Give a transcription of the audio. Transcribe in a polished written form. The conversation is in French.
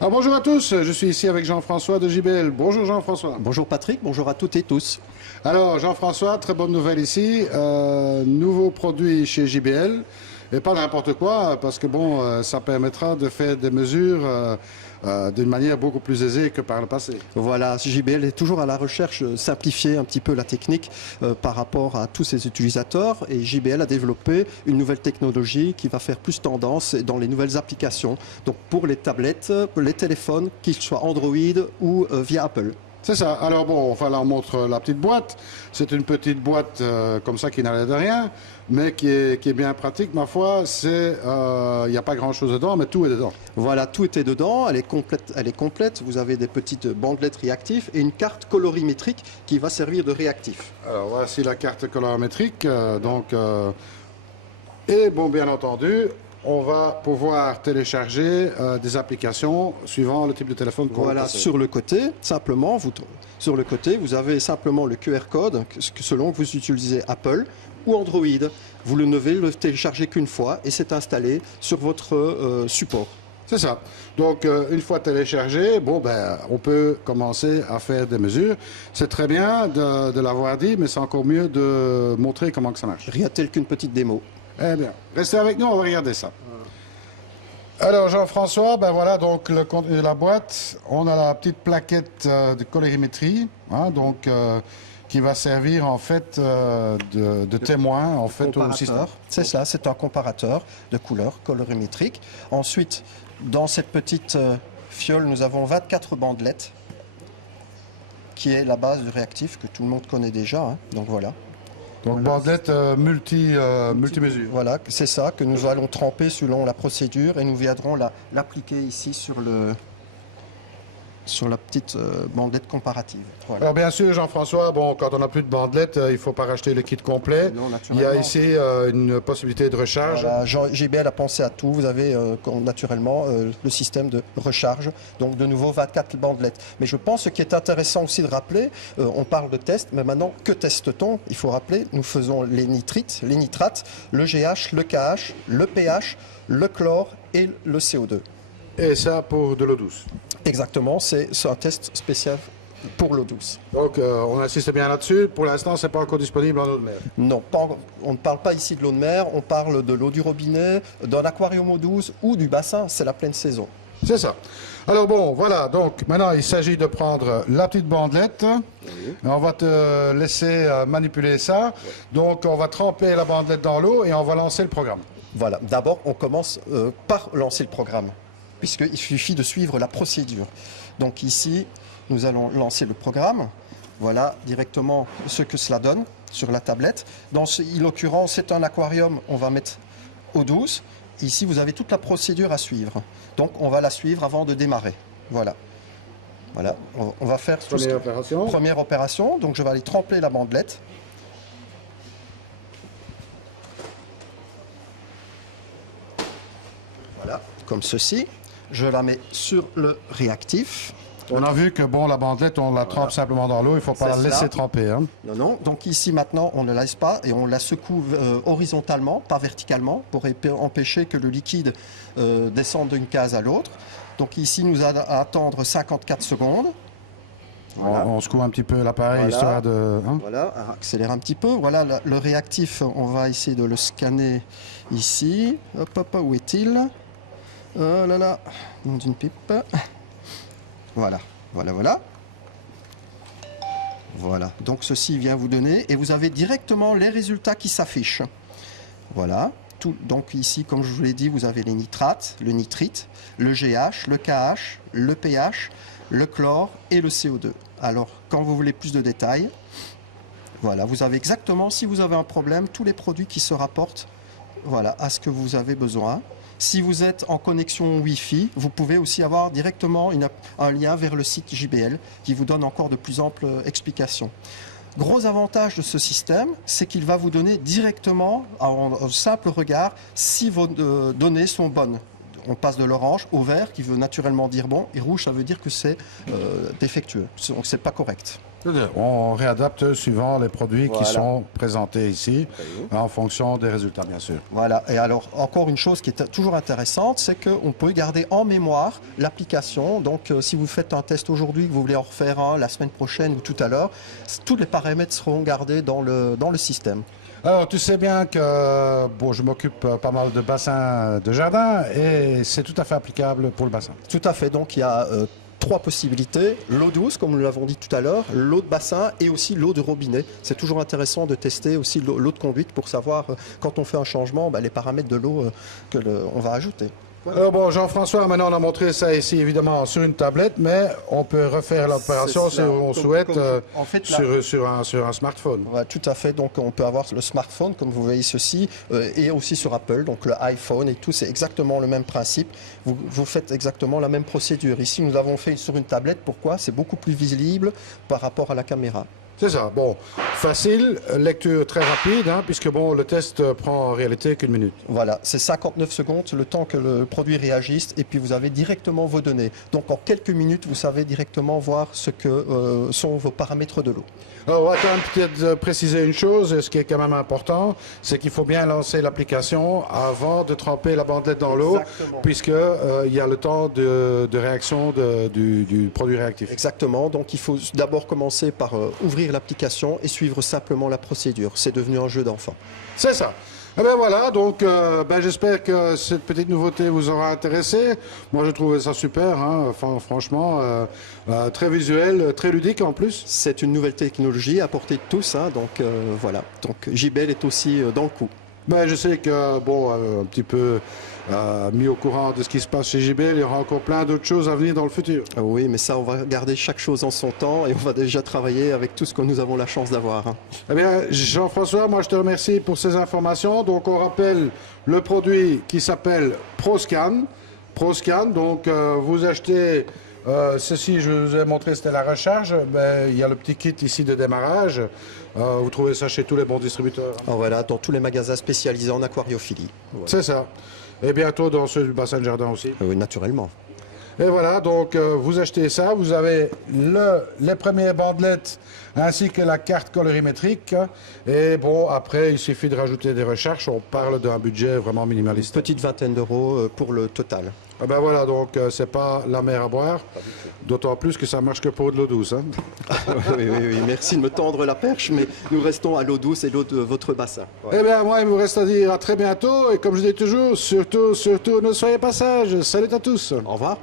Alors bonjour à tous, je suis ici avec Jean-François de JBL. Bonjour Jean-François. Bonjour Patrick, bonjour à toutes et tous. Alors Jean-François, très bonne nouvelle ici, nouveau produit chez JBL, et pas n'importe quoi, parce que bon, ça permettra de faire des mesures d'une manière beaucoup plus aisée que par le passé. Voilà, JBL est toujours à la recherche de simplifier un petit peu la technique par rapport à tous ses utilisateurs, et JBL a développé une nouvelle technologie qui va faire plus tendance dans les nouvelles applications, donc pour les tablettes, les téléphones, qu'ils soient Android ou via Apple. C'est ça. Alors bon, enfin là on montre la petite boîte. C'est une petite boîte comme ça qui n'a l'air de rien, mais qui est bien pratique, ma foi. Il n'y a pas grand-chose dedans, mais tout est dedans. Voilà, tout était dedans, elle est complète. Vous avez des petites bandelettes réactives et une carte colorimétrique qui va servir de réactif. Alors voici la carte colorimétrique. Et bon, bien entendu, on va pouvoir télécharger des applications suivant le type de téléphone qu'on Voilà, sur le côté, sur le côté, vous avez simplement le QR code selon que vous utilisez Apple ou Android. Vous ne devez le télécharger qu'une fois et c'est installé sur votre support. C'est ça. Donc, une fois téléchargé, bon, ben, on peut commencer à faire des mesures. C'est très bien de l'avoir dit, mais c'est encore mieux de montrer comment que ça marche. Rien tel qu'une petite démo. Eh bien, restez avec nous, on va regarder ça. Alors Jean-François, ben voilà donc le contenu de la boîte. On a la petite plaquette de colorimétrie, hein, donc qui va servir en fait de témoin en fait au système. C'est ça, c'est un comparateur de couleurs colorimétrique. Ensuite, dans cette petite fiole, nous avons 24 bandelettes, qui est la base du réactif que tout le monde connaît déjà. Hein, donc voilà. Donc bandelette multi-mesure. Voilà, c'est ça que nous allons tremper selon la procédure et nous viendrons l'appliquer ici sur la petite bandelette comparative. Voilà. Alors bien sûr Jean-François, bon, quand on n'a plus de bandelette, il ne faut pas racheter le kit complet. Non, il y a ici une possibilité de recharge. Voilà, JBL a pensé à tout. Vous avez naturellement le système de recharge, donc de nouveau 24 bandelettes. Mais je pense ce qui est intéressant aussi de rappeler, on parle de test, mais maintenant que teste-t-on? Il faut rappeler, nous faisons les nitrites, les nitrates, le GH, le KH, le pH, le chlore et le CO2. Et ça pour de l'eau douce. Exactement, c'est un test spécial pour l'eau douce. Donc on insiste bien là-dessus. Pour l'instant, ce n'est pas encore disponible en eau de mer. Non, on ne parle pas ici de l'eau de mer, on parle de l'eau du robinet, d'un aquarium eau douce ou du bassin, c'est la pleine saison. C'est ça. Alors bon, voilà, donc maintenant il s'agit de prendre la petite bandelette. Oui. On va te laisser manipuler ça. Oui. Donc on va tremper la bandelette dans l'eau et on va lancer le programme. Voilà, d'abord on commence par lancer le programme, puisqu'il suffit de suivre la procédure. Donc ici, nous allons lancer le programme. Voilà directement ce que cela donne sur la tablette. Dans l'occurrence, c'est un aquarium, on va mettre eau douce. Ici, vous avez toute la procédure à suivre. Donc, on va la suivre avant de démarrer. Voilà. Voilà, on va faire première opération. Donc, je vais aller tremper la bandelette. Voilà, comme ceci. Je la mets sur le réactif. On a vu que bon, la bandelette, on la trempe simplement dans l'eau, il ne faut pas la laisser tremper. Hein. Non, non. Donc ici maintenant, on ne la laisse pas et on la secoue horizontalement, pas verticalement, pour empêcher que le liquide descende d'une case à l'autre. Donc ici, nous allons attendre 54 secondes. Voilà. On secoue un petit peu l'appareil, voilà. Histoire de... Hein. Voilà, accélère un petit peu. Voilà, le réactif, on va essayer de le scanner ici. Hop, hop, où est-il? Oh là là, nom d'une pipe. Voilà, voilà, voilà. Voilà, donc ceci vient vous donner et vous avez directement les résultats qui s'affichent. Voilà, donc ici, comme je vous l'ai dit, vous avez les nitrates, le nitrite, le GH, le KH, le pH, le chlore et le CO2. Alors, quand vous voulez plus de détails, voilà, vous avez exactement, si vous avez un problème, tous les produits qui se rapportent, voilà, à ce que vous avez besoin. Si vous êtes en connexion Wi-Fi, vous pouvez aussi avoir directement un lien vers le site JBL qui vous donne encore de plus amples explications. Gros avantage de ce système, c'est qu'il va vous donner directement, en simple regard, si vos données sont bonnes on passe de l'orange au vert qui veut naturellement dire bon, et rouge ça veut dire que c'est défectueux, donc c'est pas correct. On réadapte suivant les produits Voilà. qui sont présentés ici, en fonction des résultats, bien sûr. Voilà, et alors encore une chose qui est toujours intéressante, c'est qu'on peut garder en mémoire l'application. Donc si vous faites un test aujourd'hui, que vous voulez en refaire un la semaine prochaine ou tout à l'heure, tous les paramètres seront gardés dans le système. Alors, tu sais bien que bon, je m'occupe pas mal de bassins de jardin et c'est tout à fait applicable pour le bassin. Tout à fait, donc il y a 3 possibilités, l'eau douce, comme nous l'avons dit tout à l'heure, l'eau de bassin et aussi l'eau de robinet. C'est toujours intéressant de tester aussi l'eau de conduite pour savoir, quand on fait un changement, les paramètres de l'eau qu'on va ajouter. Alors bon, Jean-François, maintenant on a montré ça ici évidemment sur une tablette, mais on peut refaire l'opération si on souhaite en fait, là, sur un smartphone. voilà, tout à fait, donc on peut avoir le smartphone comme vous voyez ceci et aussi sur Apple, donc le iPhone et tout, c'est exactement le même principe. Vous faites exactement la même procédure. Ici nous l'avons fait sur une tablette, pourquoi? C'est beaucoup plus visible par rapport à la caméra. C'est ça, bon, facile, lecture très rapide, hein, puisque bon, le test prend en réalité qu'une minute. Voilà, c'est 59 secondes, le temps que le produit réagisse, et puis vous avez directement vos données. Donc en quelques minutes, vous savez directement voir ce que sont vos paramètres de l'eau. Alors, on va quand même peut-être préciser une chose, ce qui est quand même important, c'est qu'il faut bien lancer l'application avant de tremper la bandelette dans l'eau, Exactement. puisque il y a le temps de réaction du produit réactif. Exactement, donc il faut d'abord commencer par ouvrir l'application et suivre simplement la procédure. C'est devenu un jeu d'enfant. C'est ça. Eh bien voilà, donc j'espère que cette petite nouveauté vous aura intéressé. Moi je trouvais ça super, hein, enfin, franchement, très visuel, très ludique en plus. C'est une nouvelle technologie à portée de tous, hein, donc voilà. Donc JBL est aussi dans le coup. Ben, je sais que, bon, un petit peu mis au courant de ce qui se passe chez JBL, il y aura encore plein d'autres choses à venir dans le futur. Oui, mais ça, on va garder chaque chose en son temps et on va déjà travailler avec tout ce que nous avons la chance d'avoir. Hein. Eh bien, Jean-François, moi je te remercie pour ces informations. Donc, on rappelle le produit qui s'appelle ProScan. ProScan, donc vous achetez ceci, je vous ai montré, c'était la recharge. Ben, il y a le petit kit ici de démarrage. Vous trouvez ça chez tous les bons distributeurs. Alors voilà, dans tous les magasins spécialisés en aquariophilie. Voilà. C'est ça. Et bientôt dans ceux du bassin de jardin aussi. Oui, naturellement. Et voilà, donc vous achetez ça, vous avez les premières bandelettes ainsi que la carte colorimétrique. Et bon, après, il suffit de rajouter des recherches. On parle d'un budget vraiment minimaliste. Petite vingtaine d'euros pour le total. Ah ben voilà, donc c'est pas la mer à boire. D'autant plus que ça marche que pour de l'eau douce. Hein. Oui, merci de me tendre la perche, mais nous restons à l'eau douce et l'eau de votre bassin. Ouais. Eh bien, moi, il me reste à dire à très bientôt. Et comme je dis toujours, surtout, ne soyez pas sages. Salut à tous. Au revoir.